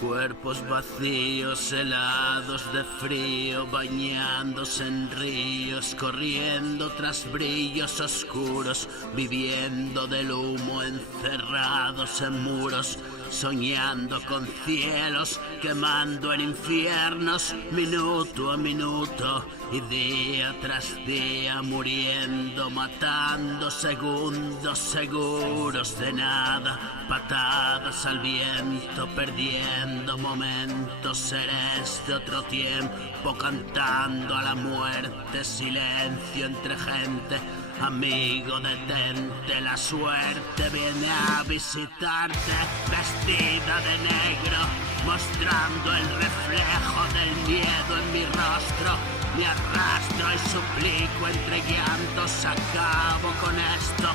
Cuerpos vacíos, helados de frío, bañándose en ríos, corriendo tras brillos oscuros, viviendo del humo, encerrados en muros, soñando con cielos, quemando en infiernos, minuto a minuto y día tras día, muriendo, matando segundos seguros de nada, patadas al viento, perdiendo momentos, seres de otro tiempo, cantando a la muerte, silencio entre gente. Amigo, detente, la suerte viene a visitarte, vestida de negro, mostrando el reflejo del miedo en mi rostro. Me arrastro y suplico entre llantos, acabo con esto.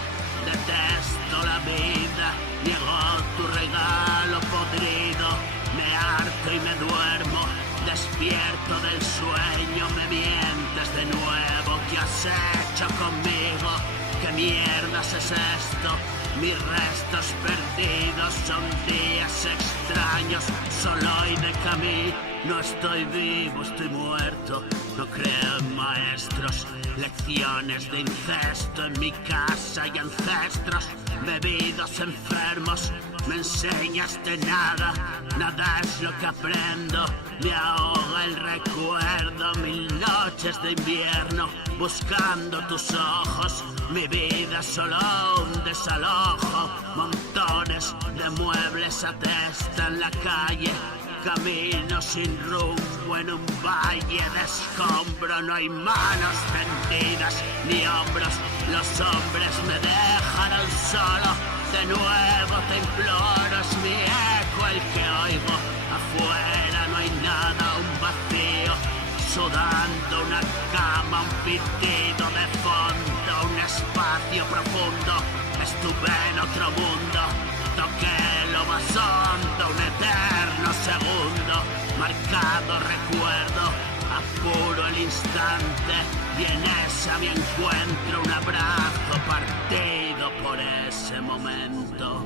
Detesto la vida, niego tu regalo podrido, me harto y me duermo, despierto del sueño, me mientes de nuevo. ¿Qué has hecho conmigo? ¿Qué mierdas es esto? Mis restos perdidos son días extraños, solo y de camino. No estoy vivo, estoy muerto, no creo en maestros. Lecciones de incesto en mi casa y ancestros, bebidos enfermos. Me enseñaste nada, nada es lo que aprendo. Me ahoga el recuerdo, 1000 noches de invierno, buscando tus ojos. Mi vida es solo un desalojo, montones de muebles atestan la calle. Camino sin rumbo en un valle de escombro, no hay manos tendidas ni hombros, los hombres me dejaron solo, de nuevo te imploro, es mi eco el que oigo, afuera no hay nada, un vacío, sudando una cama, un pitido de fondo, un espacio profundo, estuve en otro mundo, toqué lo más hondo, un eterno segundo, marcado recuerdo, apuro el instante, vienes a mi encuentro, un abrazo partido por ese momento.